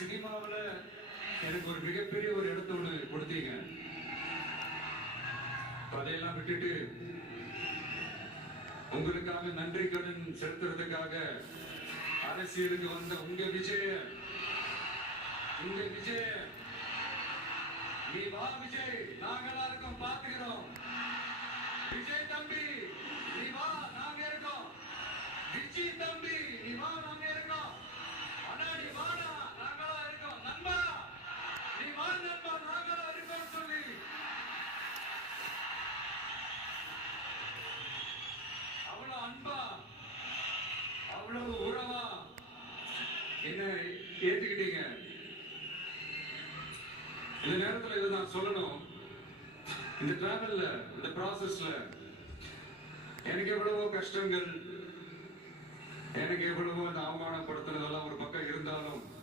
சினிமாவுல எனக்கு ஒரு மிகப்பெரிய ஒரு இடத்த ஒண்ணு கொடுத்தீங்க. அதையெல்லாம் விட்டுட்டு உங்களுக்காக நன்றி கடன் செலுத்துறதுக்காக அரசியலுக்கு வந்த உங்க விஜய நீ வா விஜய், நாங்களா இருக்கோம், பாத்துக்கிறோம். விஜய் தம்பி நீ வா, நாங்க இருக்கோம். விஜய் தம்பி நீ வா, நாங்க இருக்கோம். அண்ணா நீ வாடா, நாங்களா இருக்கோம். நண்பா நீ வா நண்பா, நாங்களா இருக்கோம் சொல்லி அவ்வளவு அன்பா அவ்வளவு உறவா என்ன ஏத்துக்கிட்டீங்க. இந்த நேரத்துல இதை நான் சொல்லணும். இந்த டிராவல்ல, இந்த ப்ராசஸ்ல எனக்கு எவ்வளவோ கஷ்டங்கள், எனக்கு எவ்வளவோ அந்த அவமானப்படுத்துறதெல்லாம் ஒரு பக்கம் இருந்தாலும்